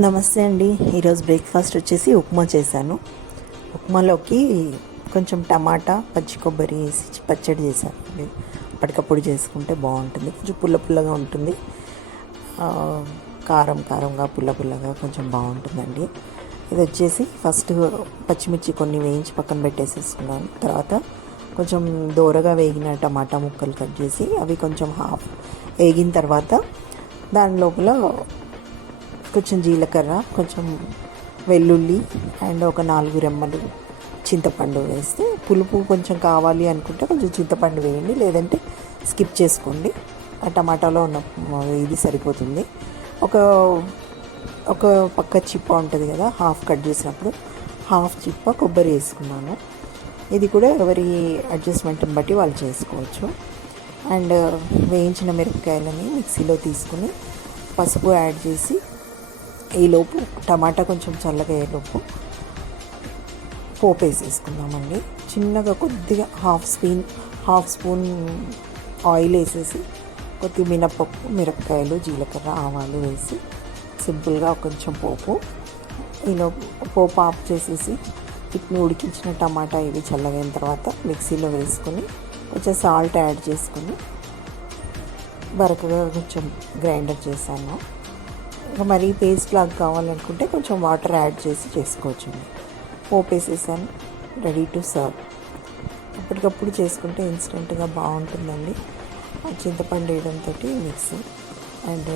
నమస్తే అండి. ఈరోజు బ్రేక్ఫాస్ట్ వచ్చేసి ఉప్మా చేశాను. ఉప్మాలోకి కొంచెం టమాటా పచ్చి కొబ్బరి వేసి పచ్చడి చేశాను అండి. అప్పటికప్పుడు చేసుకుంటే బాగుంటుంది, కొంచెం పుల్ల పుల్లగా ఉంటుంది, కారం కారంగా పుల్ల పుల్లగా కొంచెం బాగుంటుందండి. ఇది వచ్చేసి ఫస్ట్ పచ్చిమిర్చి కొన్ని వేయించి పక్కన పెట్టేసేసుకున్నాను. తర్వాత కొంచెం దోరగా వేగిన టమాటా ముక్కలు కట్ చేసి అవి కొంచెం హాఫ్ వేగిన తర్వాత దాని లోపల కొంచెం జీలకర్ర, కొంచెం వెల్లుల్లి అండ్ ఒక 4 రెమ్మలు చింతపండు వేస్తే, పులుపు కొంచెం కావాలి అనుకుంటే కొంచెం చింతపండు వేయండి, లేదంటే స్కిప్ చేసుకోండి. ఆ టమాటాలో ఉన్న ఇది సరిపోతుంది. ఒక ఒక పక్క చిప్ప ఉంటుంది కదా, హాఫ్ కట్ చేసినప్పుడు హాఫ్ చిప్ప కొబ్బరి వేసుకున్నాను. ఇది కూడా ఎవరి అడ్జస్ట్మెంట్ని బట్టి వాళ్ళు చేసుకోవచ్చు. అండ్ వేయించిన మిరపకాయలని మిక్సీలో తీసుకుని పసుపు యాడ్ చేసి, ఈలోపు టమాటా కొంచెం చల్లగా అయ్యేలోపు పోపు వేసేసుకుందామండి. చిన్నగా కొద్దిగా హాఫ్ స్పూన్ ఆయిల్ వేసేసి కొద్దిగా మినపప్పు, మిరపకాయలు, జీలకర్ర, ఆవాలు వేసి సింపుల్గా కొంచెం పోపు ఆఫ్ చేసేసి వీటిని ఉడికించిన టమాటా ఇవి చల్లగైన తర్వాత మిక్సీలో వేసుకొని కొంచెం సాల్ట్ యాడ్ చేసుకొని బరకగా కొంచెం గ్రైండర్ చేశాను. ఇంకా మరీ పేస్ట్ లాగా కావాలనుకుంటే కొంచెం వాటర్ యాడ్ చేసి చేసుకోవచ్చు. పోపు వేసేసాను, రెడీ టు సర్వ్. అప్పటికప్పుడు చేసుకుంటే ఇన్స్టెంట్గా బాగుంటుందండి. చింతపండు వేయడంతో మిక్స్ అండ్